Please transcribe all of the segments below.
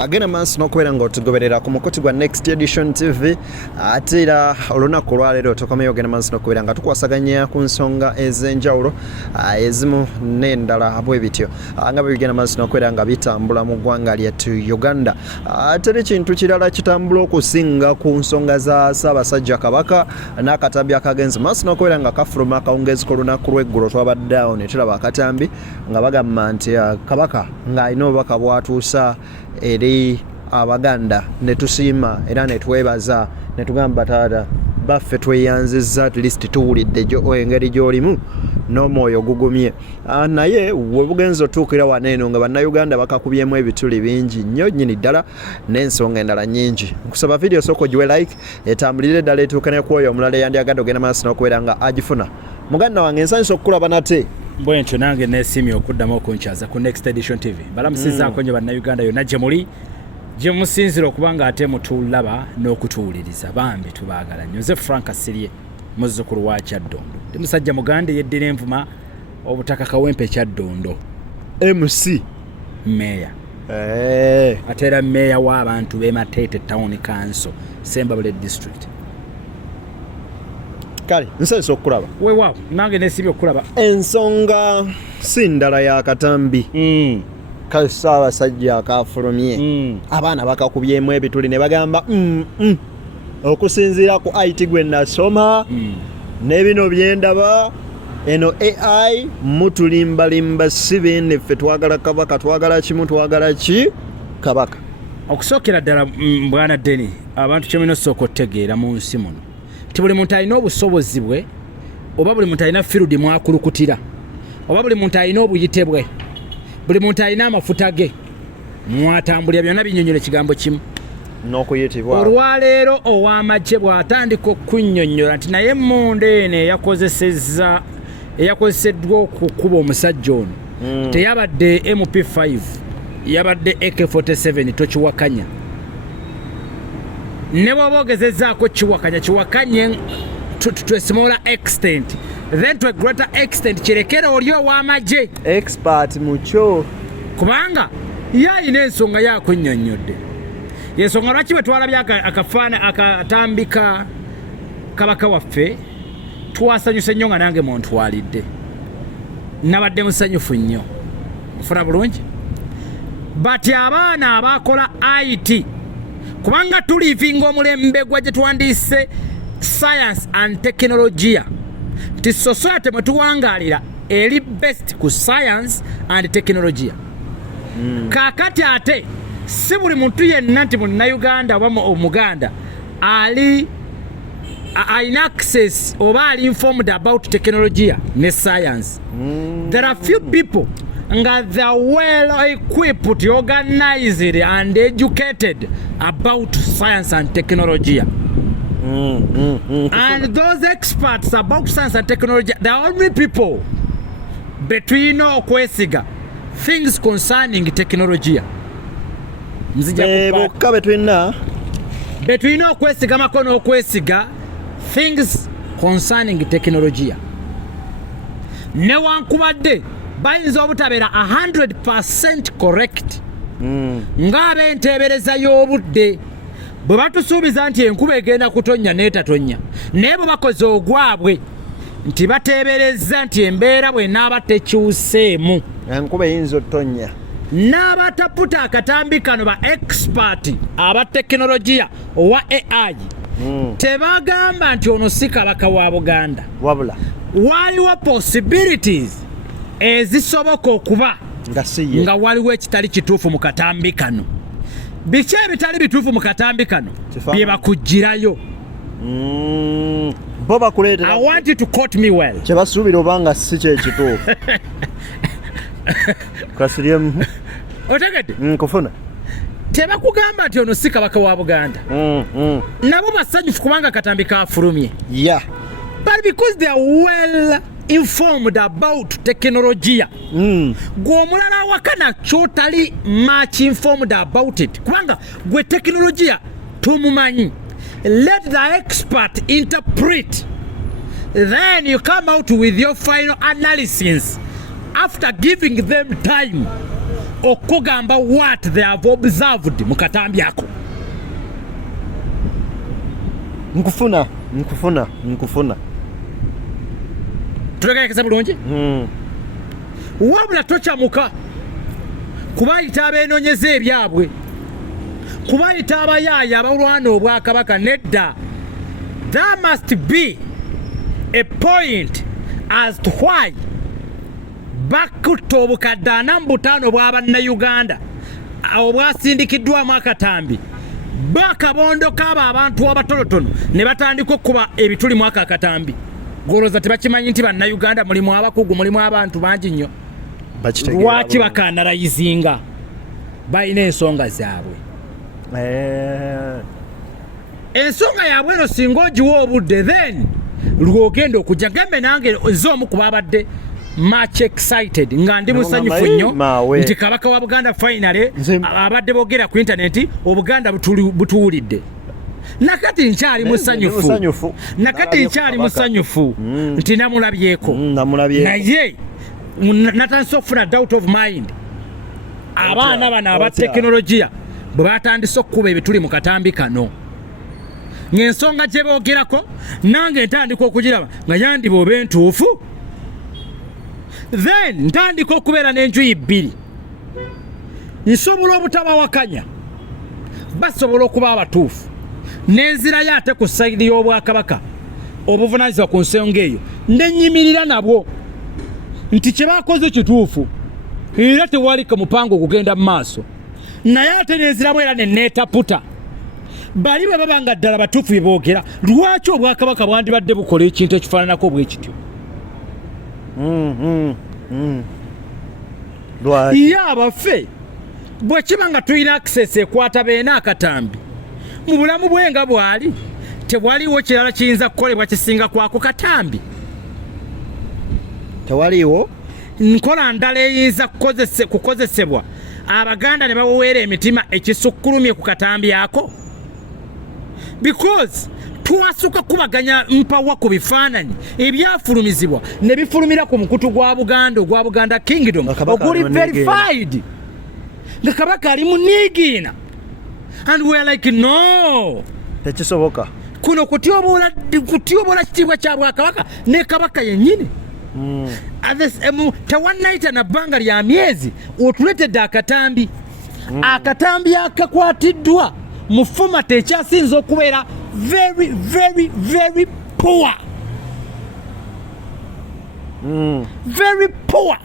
agenda maaso n'okubeera ng'otugoberera ku mukoti gwa Next Edition TV ate era olunaku olwaleero tokomeyo ogenda maaso n'okubeera nga tukwasaganya ku nsonga ez'enjawulo ezimu n'endala bwe bityo nga bwe bigenda maaso n'okubeera nga bitambula mu ggwanga lyettu Uganda. Ate ekintu kirala kitambula okusinga ku nsonga za Ssaabasajja Kabaka n'akatambi akagenzi maaso n'okubeera nga kafuluma akawungeezi k'olunaku lw'eggulo twabadde awo ne tulaba akatambi nga bagamba nti Kabaka ng'alina obubaka bw'atuusa eri Abaganda ne tusiima era ne twebaza ne tugamba taata baffe tweyanzizza at least tuwulidde engeri gy'olimu n'omwoyo gugumye. Naye we bugenza otuukira wano eno nga bannayuganda bakakubyemu ebituli bingi nnyo nnyini ddala n'ensonga endala nnyingi. Nkusaba vidiyo sooka ogiwe like etambulire ddala etuuka ne ku oyo omulala eyandyagadde ogenda maaso n'okubeera nga agifuna. Muganda wange nsanyusa okukulaba nate. Bwentyo nange nesimye okuddamu okunkyaza ku Next Edition TV. Balamusizzaako nnyo bannayuganda yonna gye muli gye musinzira okuba nga ate mutulaba n'okutuwuliriza bambi tubaagala nnyo. Nze Frank Asirye muzzukulu wa Kyaddondo ndi musajja muganda yeddira envuma obutaka kawempe Kyaddondo MC Meya ate era Meya w'abantu b'e Mateete Town Council Sembabule District. Kale nsanyusa okukulaba. Weewaawo nange nesimye okukulaba. Ensonga si ndala ya Akatambi. Kale Ssaabasajja akafulumye abaana bakakubyemu ebituli ne bagamba okusinziira ku IT gwe nasoma ne bino byendaba eno AI mutulimbalimba si bene ffe twagala Kabaka twagala kimu twagala ki Kabaka. Okusookera ddala bwana Deni abantu kyemino sooka otegeera mu nsi muno ti buli muntu alina obusobozi bwe oba buli muntu alina field mwakulukutira oba buli muntu alina obuyite bwe buli muntu alina amafuta ge mwatambulira byonna binyonyola ekigambo kimu n'okuyitibwa. Olwaleero ow'amagye bw'atandika okunnyonnyola nti naye emmundu eno eyakozeseddwa okukuba omusajja ono teyabadde MP5 yabadde AK47 tokiwakanya ne bw'oba ogezezzaako kiwakanye to a smaller extent then to a greater extent kirekere oli ow'amagye expert mucho kubanga yayina ensonga yakunnyonnyodde yensonga lwaki bwe twalabye akafaana akatambika Kabaka waffe twasanyuse nnyo nga nange muntwalidde nabadde musanyufu nnyo mufuna bulungi bati abaana abakola IT kubanga tulivinga omulembe gwa gye twandiise science and technology nti society mwe tuwangaalira eri best ku science and technology kakati ate si buli muntu yenna nti munnayuganda oba omuganda alina access oba ali informed about technology ne science. There are few people nga they are well equipped, organized and educated about science and technology. And those experts about science and technology, they are only people between okwesiga things concerning technology. Between okwesiga makono okwesiga things concerning technology. Newankubadde bayinza obutabeera 100% correct ng'abenteebereza y'obudde bwe batusuubiza nti enkuba egenda kutonnya n'etatonya naye bwe bakoze ogwabwe nti bateebereza nti embeera bw'enaaba tekyuseemu enkuba eyinza otonya n'abataputa akatambi kano ba expert aba tekinologiya owa AI tebagamba nti ono si Kabaka wa Buganda wabula waliwo possibilities ezisoboka okuba nga waliwo ekitali kituufu mu katambi kano. Biki ebitali bituufu mu katambi kano bye bakugirayo. Bo bakuleetera. I want you to quote me well. Kye basuubira obanga si kye kituufu. Kasiriyemu. Otegedde? Nkufuna. Tebakugamba nti ono si Kabaka wa Buganda. Nabo basanyufu kubanga katambi kafulumye. Yeah. But because they are well informed about technology. Gw'omulala wakana kyotali much informed about it. Kubanga gwe technology tumumanyi. Let the expert interpret. Then you come out with your final analysis after giving them time okugamba what they have observed mu katambi ako. nkufuna tulegerekeza bulungi. Wabula tokyamuka kubayita abeenoonyeza ebyabwe, kubayita abayaaya abalwana obwakabaka. Nedda, there must be a point as to why bakutta obukadde 45 bw'abannayuganda obwasindikiddwamu akatambi bakabondo kaba abantu abatolotono ne batandika okuba ebituli mu akatambi. Goloza tebakimanyi nti bannayuganda mulimu abakugu, mulimu abantu bangi nnyo. Lwaki bakanalayizinga? Balina ensonga zaabwe. Ensonga yaabwe eno singa ogiwa obudde then lwogenda okujja. Gembe nange z'omu ku babadde much excited nga ndi musanyufu nnyo nti Kabaka wa Buganda finally abadde boogera ku internet Obuganda butuwulidde. Nakati nkyali musanyufu nti namulabyeko, naye natandise okufuna doubt of mind. Abaana bano aba tekinologiya bwe batandise okukuba ebituli mu katambi kano, ng'ensonga gye boogerako nange ntandika okugiraba nga yandiba oba entuufu. Then ntandika okubeera n'enjuyi bbiri. Nsobola obutabawakanya, basobola okuba abatuufu. Nenzirayo ate ku sayidi y'Obwakabaka obuvunaanyizibwa ku nsonga eyo, nenyimirira nabwo nti kye baakoze kituufu era tewali mupango kugenda mu maaso. Naye ate nenziramu era neneetaputa bali bwe baba nga ddala batuufu bye boogera. Lwaki Obwakabaka bwandibadde bukola ekintu ekifaananako bwe kityo? Ye abaffe bwe kiba nga tulina access ekwata beena akatambi mu bulamu bwenga bwali, tewaliwo kirala kiyinza kukolebwa kisinga kwako katambi. Tewaliwo nkola ndala eyinza kukozesebwa Abaganda ne baweera emitima ekisukkulumye ku katambi ako, because twasuka kubaganya mpawa ku bifaananyi ebyafulumizibwa ne bifulumira ku mukutu gwa Buganda ogwa Buganda Kingdom oguli verified nga Kabaka ali muniigiina. And we are like, no, tekisoboka kuno kutyobola kitiibwa kya Bwakabaka ne Kabaka yennyini. Tewannayita na bbanga lya myezi otuletedde akatambi. Akatambi akakwatiddwa mu format ekyasinza okubeera very very very poor. Very poor.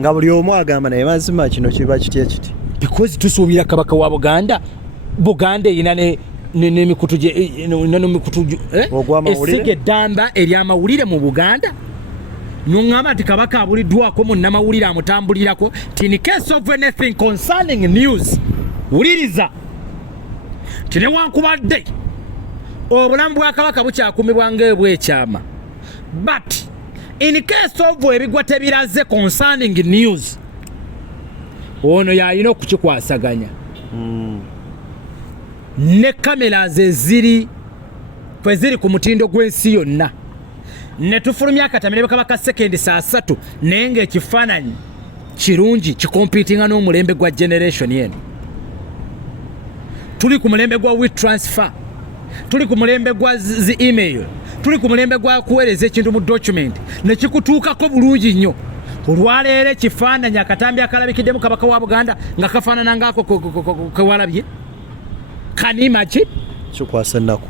Nga buli omu agamba naye mazima kino kiba kitya kiti, because tusuubira Kabaka wa Buganda erina n'emikutu essige eddamba ery'amawulire mu Buganda. Nuŋŋamba nti Kabaka abuliddwako munnamawulire amutambulirako ti in case of anything concerning news, wuliriza ti newankubadde obulamu bwa Kabaka bukyakumibwa ng'ebwekyama, but in case of ebigwa tebiraze concerning news, ono yalina okukikwasaganya. Ne kamera ze ziri ku mutindo gw'ensi yonna. Ne tufulumya akatambi ne Kabaka second saa 3 naye ng'ekifaananyi kirungi kikompitinga n'omulembe gwa generation yeno. Tuli ku mulembe gwa we transfer, tuli ku mulembe gwa zi email, tuli ku mulembe gwa kuweereza ekintu mu document ne kikutuukako bulungi nnyo. Olwaleero ekifaananyi akatambi akalabikiddemu Kabaka wa Buganda nga kafaanana ngaako kewalabye. Can you imagine? Kikwasa ennaku.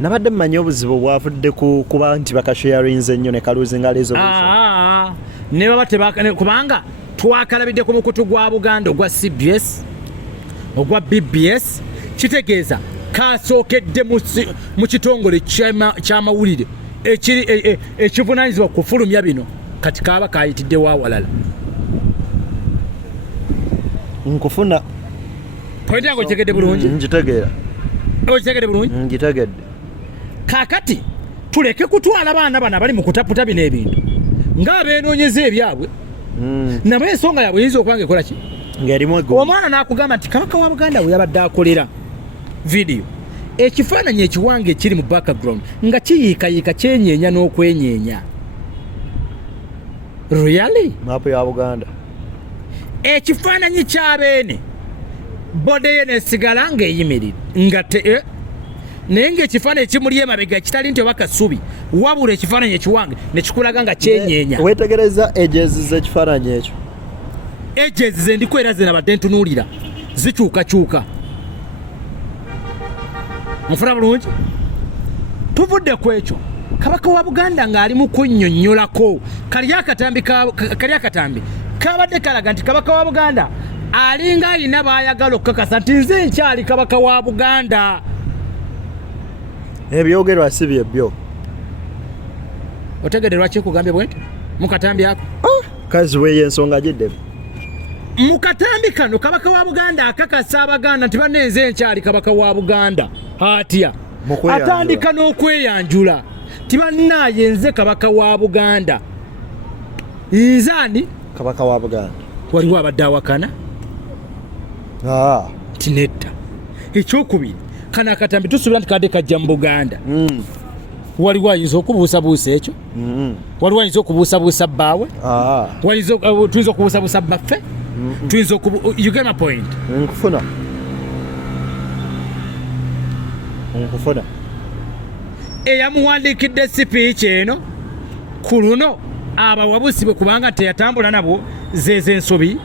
Nabadde mmanyi obuzibu bwavudde kuba nti bakasharinze nnyo ne kaluzinga lezo buzo. Ne baba kubanga twakalabidde ku mukutu gwa Buganda ogwa CBS ogwa BBS, kitegeeza kasookedde mu kitongole ky'amawulire ekivunaanyizibwa kufulumya bino, kati kaaba kayitiddewo awalala. Nkufuna point yangu kitegedde bulungi. Ngitegeera. Okitegedde bulungi? Ngitegeedde. Kaakati tuleke kutwala baana bano abali mu kutaputa bino ebintu ng'abeenoonyeza ebyabwe. Nabo ensonga yaabwe eyinza okuba ng'ekola ki? Ng'erimu eggulo. Omwana n'akugamba nti Kabaka wa Buganda bwe yabadde akolera video, ekifaananyi ekiwange ekiri mu background nga kiyiikayiika kyenyeenya n'okwenyeenya. Really? Maapu ya Buganda. Ekifaananyi ky'abeene bode ye nesigala ng'eyimiridde naye ng'ekifaananyi kimuli emabega kitali nti oba kasubi wabula ekifaananyi ekiwange ne kikulaga nga kyenyeenya. Weetegereza ejezi z'ekifaananyi ekyo. Ejezi ze ndiko era ze nabadde ntunuulira zikyukakyuka. Mufuna bulungi? Tuvudde ku ekyo Kabaka wa Buganda ng'ali mu kunnyonnyolako kali akatambi kabadde kalaga nti Kabaka wa Buganda alinga alina baayagala okukakasa nti nze nkyali Kabaka wa Buganda. Ebyogerwa si byebyo. Otegedde lwaki ekugambye bwenti mu katambi ako? Kazi weeye ensonga gidde. Mu katambi kano Kabaka wa Buganda akakasa Abaganda nti banne nze nkyali Kabaka wa Buganda. Atya atandika n'okweyanjula ti bannaye nze Kabaka wa Buganda. Nzani Kabaka wa Buganda. Waliwo abadde awakana? Tinetta. Ekyokubiri kana akatambi tusuubira nti kadde kajja mu Buganda. Waliwo ayinza okubuusabuusa ekyo? Waliwo ayinza okubuusabuusa bbaawe? Tuyinza okubuusabuusa baffe? Tuyinza you get my point? Nkufuna. Eyamuwandiikidde sipiiki eno ku luno abawabusibwe kubanga teyatambula nabo zeeze ensobi.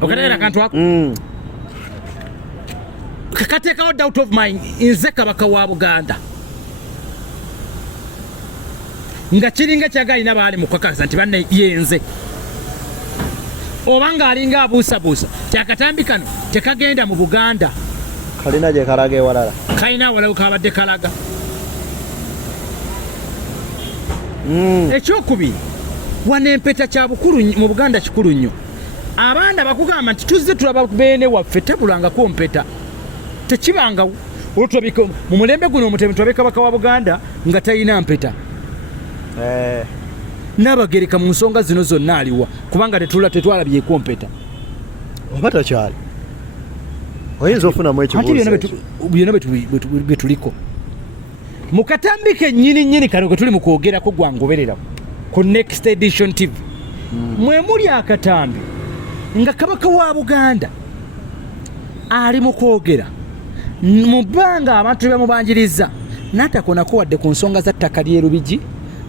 Okategeera kantu ako? Kakateekawo doubt of mine nze Kabaka wa Buganda nga kiringa kyagalina baali mukakasa nti banne yenze oba ng'alinga abuusabuusa kyakatambi kano tekagenda mu Buganda. Kalina gye kalaga ewalala. Kalina awalawo kabadde kalaga. Ekyokubiri wano empeta kya bukulu mu Buganda kikulu nnyo. Abaana bakugamba nti tuzze tulaba beene waffe tebulangako mpeta. Tekibanga olutobika mu mulembe guno omutemi twabe Kabaka wa Buganda nga talina mpeta. N'abagereka mu nsonga zino zonna aliwa kubanga tetwalabyeko mpeta. Oba takyali. Oyinza ofunamu ekibuuzo. Byonna bye tuliko. Mu katambi kennyini kano ke tuli mu kwogerako gwangoberera ku Next Edition TV. Mwe muli akatambi nga Kabaka wa Buganda ali mu kwogera mu bbanga abantu bamubanjiriza n'atakonako wadde ku nsonga za ttaka ly'e Lubigi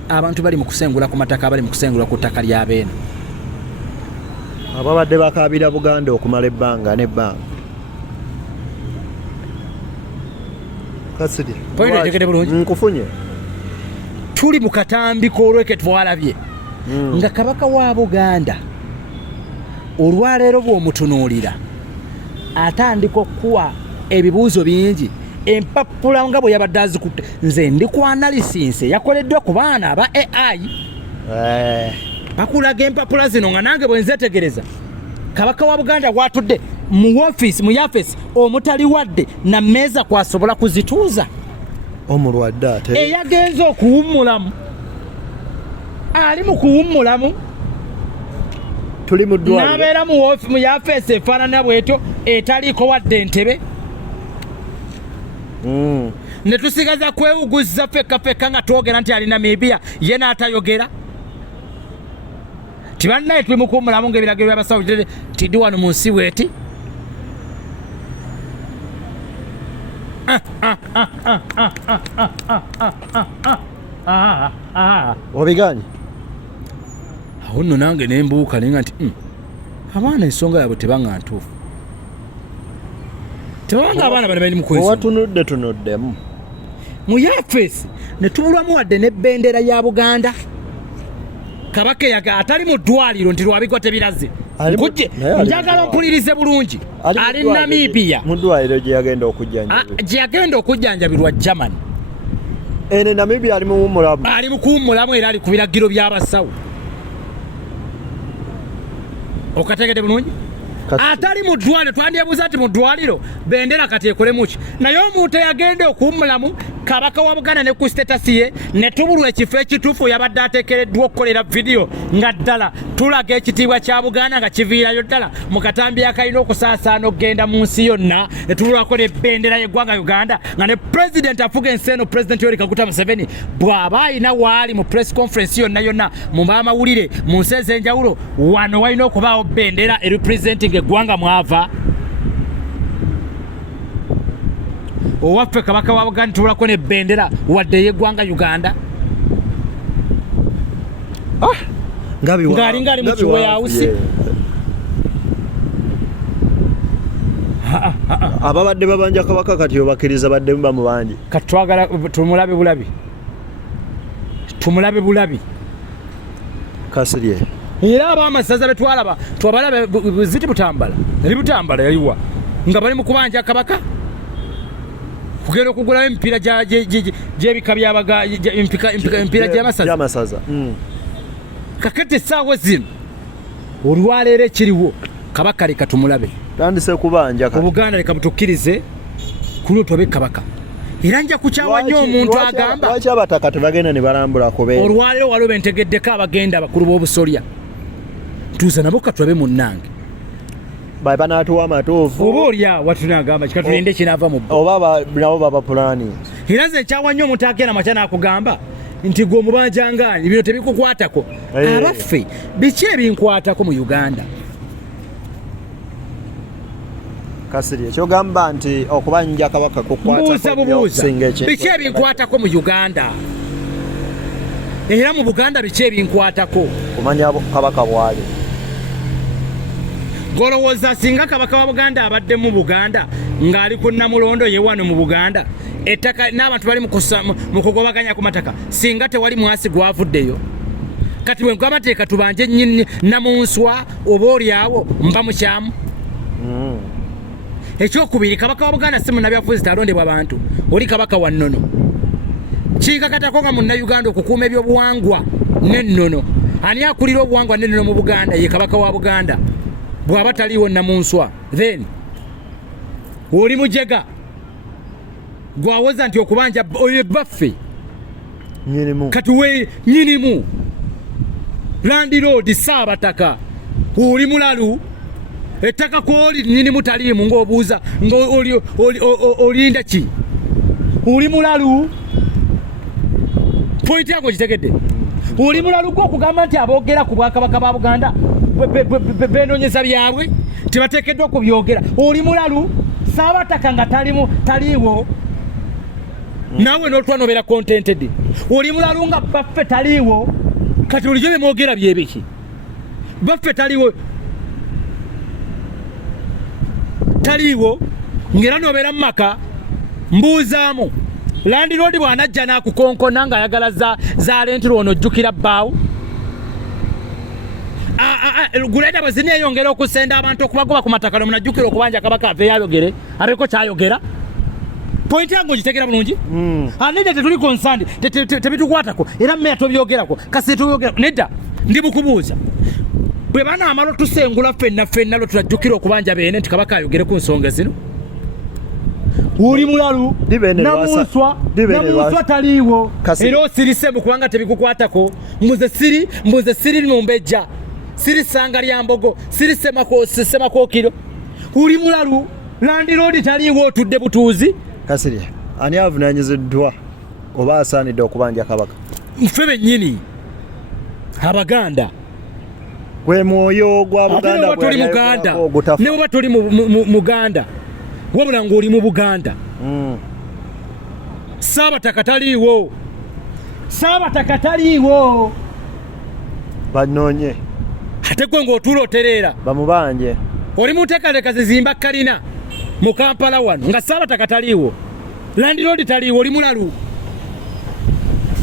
abantu bali mu kusengula ku mataka bali mu kusengula ku ttaka lya Beene. Ababadde bakaabira Buganda okumala ebbanga n'ebbanga. Kasidi. Nkufunye. Tuli mu katambi k'olweke twalabye nga Kabaka wa Buganda olwaleero bw'omutunuulira atandika okuwa ebibuuzo bingi empapula nga bwe yabadde azikutte. Nze ndi ku analysis yakoleddwa ku baana aba AI. Bakulaga empapula zino nga nange bwe nzetegereza Kabaka wa Buganda watudde mu yafesi omutali wadde na mmeeza kwasobola kuzituuza. Omulwadde ate eyagenza okuwummulamu ali mu kuwummulamu. Tuli mu ddwaliro n'abeera mu yafesi efaanana bwetyo etaliiko wadde entebe. Ne tusigaza kwewuguza fekka nga twogera nti ali Namibia ye n'atayogera. Tibannaye tuli mu kuwummulamu ng'ebiragiro by'abasawo tiddi wano mu nsi bweti. Obiganye? Awo nno nange ne mbuuka nenga nti abaana ensonga yaabwe tebanga ntuufu. Tebanga abaana bano bali mu kwesonga. Owatunuddemu. Mu yafesi ne tubulwamu wadde n'ebbendera ya Buganda. Kabaka yaga atali mu ddwaliro nti lwabigwa tebiraze. Njagala mpulirize bulungi. Ali Namibia. Mu ddwaliro gye yagenda okujjanjabirwa. Gye yagenda okujjanjabirwa Germany. Ene Namibia ali mu kuwummulamu. Ali mu kuwummulamu era ali ku biragiro by'abasawo. Okategedde bulungi? Atali mu ddwaliro twandyebuuza nti mu ddwaliro bendera kati ekolemu ki? Naye omuntu eyagenda okuwummulamu Kabaka wa Buganda ne ku status ye ne tubulwa ekifo ekituufu yabadde ateekereddwa okukolera video nga ddala tulaga ekitiibwa kya Buganda nga kiviirayo ddala mu katambi akalina okusaasaana okugenda mu nsi yonna ne tubulwako n'ebbendera y'eggwanga Uganda nga ne president afuga ensi eno president Yoweri Kaguta Museveni bw'aba alina waali mu press conference yonna mu baamawulire mu nsi ez'enjawulo wano walina okubaawo bbendera erepresenting eggwanga mwava owaffe Kabaka wa Buganda tubulako n'ebbendera wadde y'eggwanga Uganda ng'alinga ali mu kiweyawusi ababadde babanja Kabaka kati obakkiriza baddemu bamubanje kati twagala tumulabe bulabi Kasirye era ab'amasaza betwalaba twabalabe ziti Butambala yaliwa nga bali mu kubanja Kabaka kugenda okugulawo emipiira gy'ebika emipiira gy'amasaza kakati essaawa zino olwaleero ekiriwo Kabaka leka tumulabe tandise kubanja Obuganda leka butukkirize kulwo tobe Kabaka era nja kukyawa nnyo omuntu agamba lwaki abataka tebagenda ne balambula kubeera olwaleero waliwo bentegeddeko abagenda abakulu b'obusolya tuuza nabo katulabe munnange banatuwa amatuufu oba olya watunagamba kikatulinde kinaava mu oba nabo baba pulaani era nze ekyawa nnyo omuntu agenda makya n'akugamba nti gwe omubanjangaani bino tebikukwatako abaffe biki ebinkwatako mu Uganda Kasiri ekyogamba nti okubanja Kabaka bubuuza biki ebinkwatako mu Uganda era mu Buganda biki ebinkwatako kumanya Kabaka bwali golowooza singa Kabaka wa Buganda abadde mu Buganda ng'ali ku Namulondo ye wano mu Buganda ettaka n'abantu bali mu kugobaganya ku mataka singa tewali mwasi gwavuddeyo kati bwe gwabateeka tubanje nnyini namunswa oba olyawo mba mukyamu ekyokubiri Kabaka wa Buganda si munnabyafuzi talondebwa bantu oli Kabaka wa nnono kinkakatako nga munnayuganda okukuuma ebyobuwangwa n'ennono ani akulira obuwangwa n'ennono mu Buganda ye Kabaka wa Buganda bw'aba taliiwo namunswa then oli mujega gwawoza nti okubanja oyo baffe kati we nyinimu landiroodi Saabataka oli mulalu ettaka kwoli nyinimu taliimu ng'obuuza olinda ki oli mulalu pointi yange ogitegedde oli mulalu gw'okugamba nti aboogera ku Bwakabaka ba Buganda benoonyeza byabwe tebateekeddwa okubyogera oli mulalu Saabataka nga taliiwo naawe n'olutwa nobeera contented oli mulalu nga baffe taliiwo kati bulijjo bemwogera byebiki baffe taliiwo ngera nobeera mu maka mbuuzaamu landiroodi bw'anajja n'akukonkona ng'ayagala za lentiro ono ojjukira bbaawo guleeta bwe zineeyongera okusenda abantu okubagoba ku mataka nomunajjukira okubanja Kabaka aveeyo ayogere abeeko kyayogera pointi yange ogitegera bulungi nedda tetuli konsandi tebitukwatako era mmeya tobyogerako kasi tubyogerako nedda ndi bukubuuza bwe banaamala otusengula ffenna lwe tulajjukira okubanja beene nti Kabaka ayogere ku nsonga zino oli mulalu namunswa taliiwo era osirise mu kubanga tebikukwatako mbuze siri mumbejja siri ssanga lya mbogo siri semakookiro oli mulalu landiroodi taliiwo otudde butuuzi Kasirye ani avunaanyiziddwa oba asaanidde okubanja Kabaka ffe bennyini Abaganda gwe mwoyo gwa Buganda tuli Muganda ne bwe tuli Muganda wabula ng'oli mu Buganda Saabataka taliiwo banoonye ate gwe ng'otuula otereera bamubanje oli mu nteekateeka zizimba kalina mu Kampala wano nga Saabataka taliiwo landiroodi taliiwo oli mulalu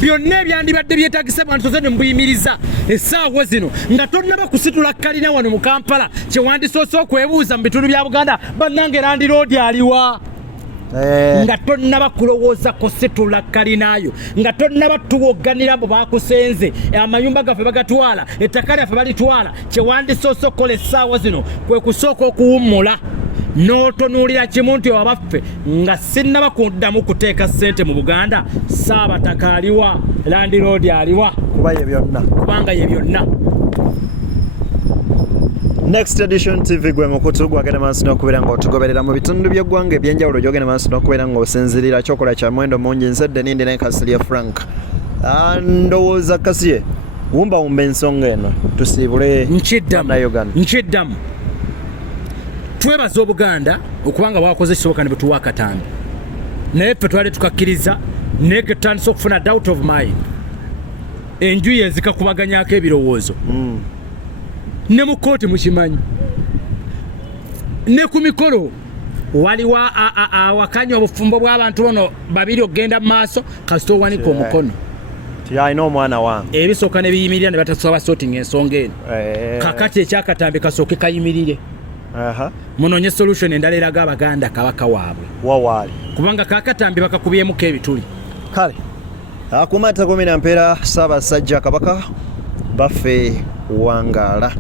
byonna ebyandibadde byetagise bantu ne mubuyimiriza essaawa zino nga tonnaba kusitula kalina wano mu Kampala kyewandisoose okwebuuza mu bitundu bya Buganda bannange landiroodi aliwa nga tonnaba kulowooza kusitula kalinaayo nga tonnaba tuwogganira bo bakusenze amayumba gaffe bagatwala ettaka lyaffe balitwala kyewandisoose okukola essaawa zino kwe kusooka okuwummula n'otonuulira kimu nti abaffe nga sinnaba kuddamu kuteeka ssente mu Buganda, Ssaabataka aliwa, Landiroodi aliwa, kubanga ye byonna. Next Edition TV gwe mukutu gwagenda maaso n'okubeera ng'otugoberera mu bitundu by'eggwanga ebyenjawulo gy'ogenda maaso n'okubeera ng'osinzirira kyokola kya muwendo mungi. Nzedde nindi ne Kasirye Frank. Ndowooza Kasirye wumba ensonga eno tusiibule nkiddamu twebaza Obuganda okubanga bwakoze kisoboka ne betuwa Akatambi, naye ffe twali tukakkiriza naye ke tutandise okufuna doubt of mind, enjuyi ezikakubaganyako ebirowoozo ne mu kooti mukimanyi, ne ku mikolo waliwo awakanya obufumbo bw'abantu bono babiri okgenda mu maaso kasita owanika omukono alina omwana wange ebisooka ne biyimirira ne batasobola sorting ensonga eno. Kakati ekyakatambi kasooke kayimirire munoonye solution endala eraga Abaganda Kabaka waabwe wawaali, kubanga Kakatambi bakakubyemuko ebituli. Kale akumata 10 mpeera Ssaabasajja Kabaka baffe wangaala.